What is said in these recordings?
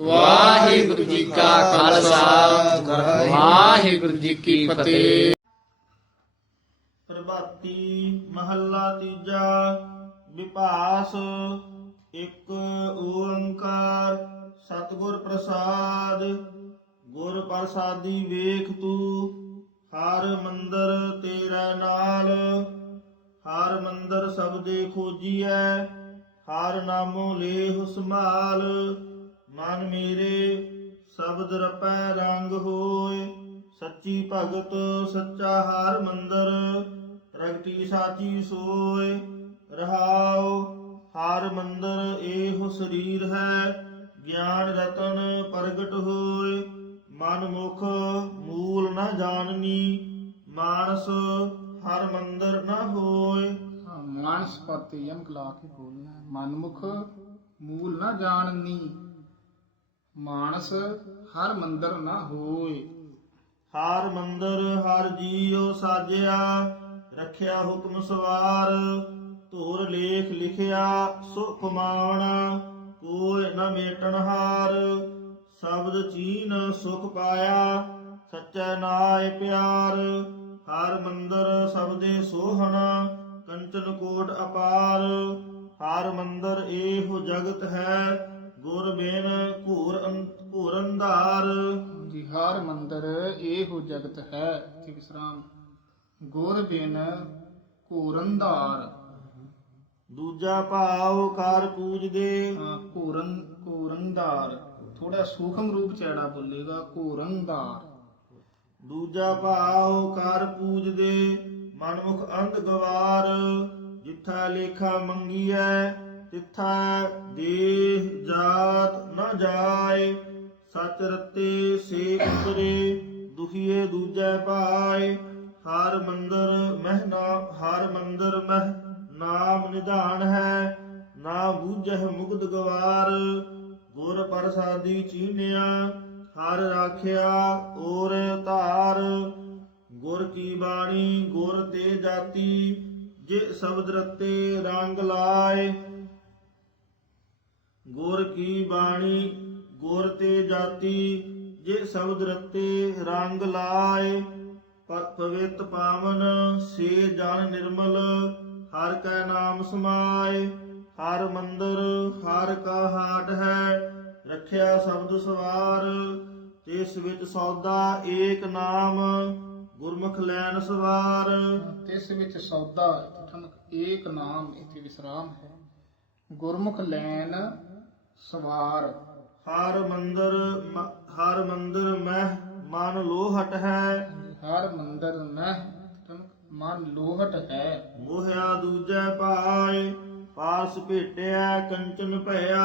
ਵਾਹਿਗੁਰੂ ਜੀ ਕਾ ਖਾਲਸਾ। ਵਾਹਿਗੁਰੂ ਜੀ ਕੀ ਫਤਿਹ। ਪ੍ਰਭਾਤੀ ਮਹੱਲਾ ਤੀਜਾ ਵਿਪਾਸ ਇੱਕ ਓੰਕਾਰ, ਸਤਿਗੁਰ ਪ੍ਰਸਾਦ। ਗੁਰ ਪ੍ਰਸਾਦੀ ਵੇਖ ਤੂੰ, ਹਰ ਮੰਦਰ ਤੇਰਾ ਨਾਲ। ਹਰ ਮੰਦਰ ਸਬਦੇ ਖੋਜੀਐ, ਹਰ ਨਾਮੋ ਲੇਹੁ ਸੰਭਾਲ। ਮਨ ਮੇਰੇ, ਸ਼ਬਦ ਰਪੈ ਰੰਗ ਹੋਏ। ਸੱਚੀ ਭਗਤ, ਸੱਚਾ ਹਰ ਮੰਦਰ, ਪ੍ਰਗਟੀ ਸਾਚੀ ਸੋਏ। ਰਹਾਉ, ਹਰ ਮੰਦਰ ਇਹੋ ਸਰੀਰ ਹੈ। ਗਿਆਨ ਰਤਨ ਪ੍ਰਗਟ ਹੋਏ। ਮਨ ਮੁਖ, ਮੂਲ ਨਾ ਜਾਣਨੀ। ਮਾਨਸ, ਹਰ ਮੰਦਰ ਨਾ ਹੋਏ। ਮਾਨਸ ਪਤੀ ਯਮ ਲਾ ਕੇ ਬੋਲਣਾ ਮਨਮੁਖ ਮੂਲ ਨਾ ਜਾਣਨੀ। ਮਾਨਸ ਹਰ ਮੰਦਰ ਨਾ ਹੋਏ। ਹਰ ਮੰਦਰ ਹਰ ਜੀਉ ਸਾਜਿਆ, ਰੱਖਿਆ ਹੁਕਮ ਸਵਾਰ। ਧੁਰ ਲੇਖ ਲਿਖਿਆ ਸੋ ਕਮਾਵਣਾ ਕੋਈ ਨ ਮੇਟਣ ਹਾਰ। ਸ਼ਬਦ ਚੀਨ ਸੁਖ ਪਾਇਆ, ਸੱਚੈ ਨਾਇ ਪਿਆਰ। ਹਰ ਮੰਦਰ ਸਬਦੇ ਸੋਹਣਾ, ਕੰਚਨ ਕੋਟ ਅਪਾਰ। ਹਰ ਮੰਦਰ ਇਹੋ ਜਗਤ ਹੈ, ਗੁਰ ਬਿਨ ਜਗਤ ਹੈ। ਇਥੇ ਵਿਸਰਾਮ ਗੁਰ ਬਿਨ ਘੂਰੰਦਾਰ ਦੂਜਾ ਭਾਵ ਕਰ ਪੂਜਦੇ। ਹਾਂ, ਘੂਰਨ ਘੂਰੰਦਾਰ ਥੋੜਾ ਸੂਖਮ ਰੂਪ ਚੈੜਾ ਬੋਲੇਗਾ ਘੂਰੰਦਾਰ ਦੂਜਾ ਭਾਵ ਕਰ ਪੂਜਦੇ। ਮਨਮੁਖ ਅੰਧ ਗਵਾਰ ਜਿੱਥਾ ਲੇਖਾ ਮੰਗੀਐ ਤਿੱਥਾ ਦੇਹ ਜਾਤ ਨ ਜਾਏ ਸਚ ਰਤੇ ਸੇ ਉਤਰੇ। ਦੁਖੀਏ ਦੂਜੈ ਪਾਏ। ਹਰ ਮੰਦਰ ਮਹਿ ਨਾ, ਹਰ ਮੰਦਰ ਮਹਿ, ਨਾਮ ਨਿਧਾਨ ਹੈ, ਨਾ ਬੂਝਹਿ ਮੁਗਧ ਗਵਾਰ। ਗੁਰ ਪ੍ਰਸਾਦੀ ਚੀਨਿਆ, ਹਰ ਰਾਖਿਆ ਔਰ ਧਾਰ। ਗੁਰ ਕੀ ਬਾਣੀ, ਗੁਰ ਤੇ ਜਾਤੀ, ਜੇ ਸ਼ਬਦ ਰਤੇ ਰੰਗ ਲਾਏ। ਗੁਰ ਕੀ ਬਾਣੀ, ਗੁਰ ਤੇ ਜਾਤੀ ਜੇ ਸ਼ਬਦ ਰਤੇ ਰੰਗ ਲਾਏ ਪਵਿੱਤ ਪਾਵਨ ਸੇ ਜਨ ਨਿਰਮਲ ਹਰ ਕੈ ਨਾਮ ਸਮਾਏ ਹਰ ਮੰਦਰ ਹਰ ਕਾ ਹਾਟ ਹੈ ਰੱਖਿਆ ਸ਼ਬਦ ਸਵਾਰ ਤਿਸ ਵਿੱਚ ਸੌਦਾ ਏਕ ਨਾਮ ਗੁਰਮੁਖ ਲੈਨ ਸਵਾਰ। ਤਿਸ ਵਿੱਚ ਸੌਦਾ ਠਮਕ ਏਕ ਨਾਮ ਇਥੇ ਵਿਸਰਾਮ ਹੈ। ਗੁਰਮੁਖ ਲੈਨ ਸਵਾਰ। ਹਰ ਮੰਦਰ ਹਰ ਮੰਦਰ ਮਹਿ ਮਨ ਲੋਹਟ ਹੈ। ਹਰ ਮੰਦਰ ਮਹਿ ਮਨ ਲੋਹਟ ਹੈ। ਮੋਹਿਆ ਦੂਜੈ ਪਾਏ ਪਾਸ ਭੇਟਿਆ ਕੰਚਨ ਭਇਆ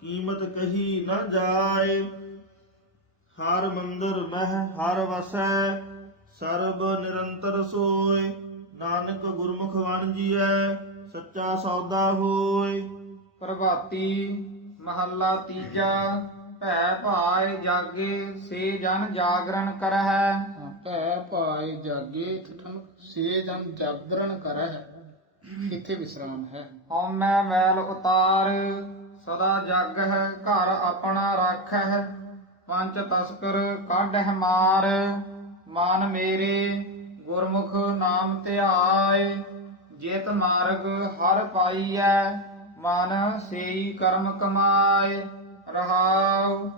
ਕੀਮਤ ਕਹੀ ਨਾ ਜਾਏ। ਹਰ ਮੰਦਰ ਮਹਿ ਹਰ ਵਸੈ ਸਰਬ ਨਿਰੰਤਰ ਸੋਏ। ਨਾਨਕ ਗੁਰਮੁਖ ਵਣਜੀਐ ਸੱਚਾ ਸੌਦਾ ਹੋਏ। ਪ੍ਰਭਾਤੀ ਮਹੱਲਾ ਤੀਜਾ ਭੈ ਭਾਇ ਜਾਗੇ ਸੇ ਜਨ ਜਾਗਰਣ ਕਰਹਿ। ਭੈ ਭਾਇ ਜਾਗੇ ਸੇ ਜਨ ਜਾਗਰਣ ਕਰਹਿ। ਇੱਥੇ ਵਿਸਰਾਮ ਹੈ? ਹਉਮੈ ਮੈਲ ਉਤਾਰ ਸਦਾ ਜਾਗਹਿ ਘਰ ਆਪਣਾ ਰਾਖਹਿ। ਪੰਜ ਤਸਕਰ ਕਾਢਹਿ ਮਾਰ ਮਨ ਮੇਰੇ ਗੁਰਮੁਖ ਨਾਮ ਧਿਆਏ। ਜੇਤ ਮਾਰਗ ਹਰ ਪਾਈਐ ਮਨ ਸੇਈ ਕਰਮ ਕਮਾਏ। ਰਹਾਉ।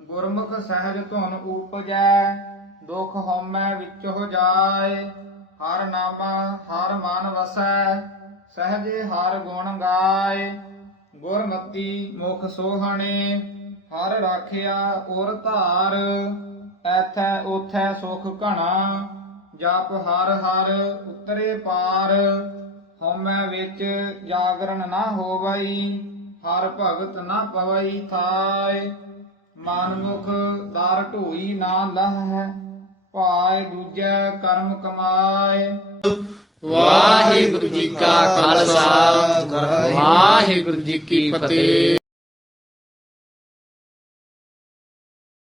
ਗੁਰਮੁਖ ਸਹਿਜ ਧੁਨ ਉਪਜੈ, ਦੁਖ ਹਉਮੈ ਵਿੱਚ ਹੋ ਜਾਏ। ਹਰ ਨਾਮ, ਹਰ ਮਨ ਵਸੈ, ਸਹਜੇ ਹਰ ਗੁਣ ਗਾਏ। ਗੁਰਮਤੀ ਮੁਖ ਸੋਹਣੇ, ਹਰ ਰਾਖਿਆ ਔਰ ਧਾਰ। ਐਥੈ ਉਥੈ ਸੁਖ ਘਣਾ, ਜਪ ਹਰ ਹਰ ਉਤਰੇ ਪਾਰ। ਹਉਮੈ ਵਿੱਚ ਜਾਗਰਣ ਨਾ ਹੋਵਈ ਹਰ ਭਗਤ ਨਾ ਪਵਈ ਥਾਇ ਮਨਮੁਖ ਦਰ ਢੋਈ ਨਾ ਲਹੈ ਭਾਇ ਦੂਜੈ ਕਰਮ ਕਮਾਏ। ਵਾਹਿਗੁਰੂ ਜੀ ਕਾ ਖਾਲਸਾ, ਵਾਹਿਗੁਰੂ ਜੀ ਕੀ ਫਤਿਹ।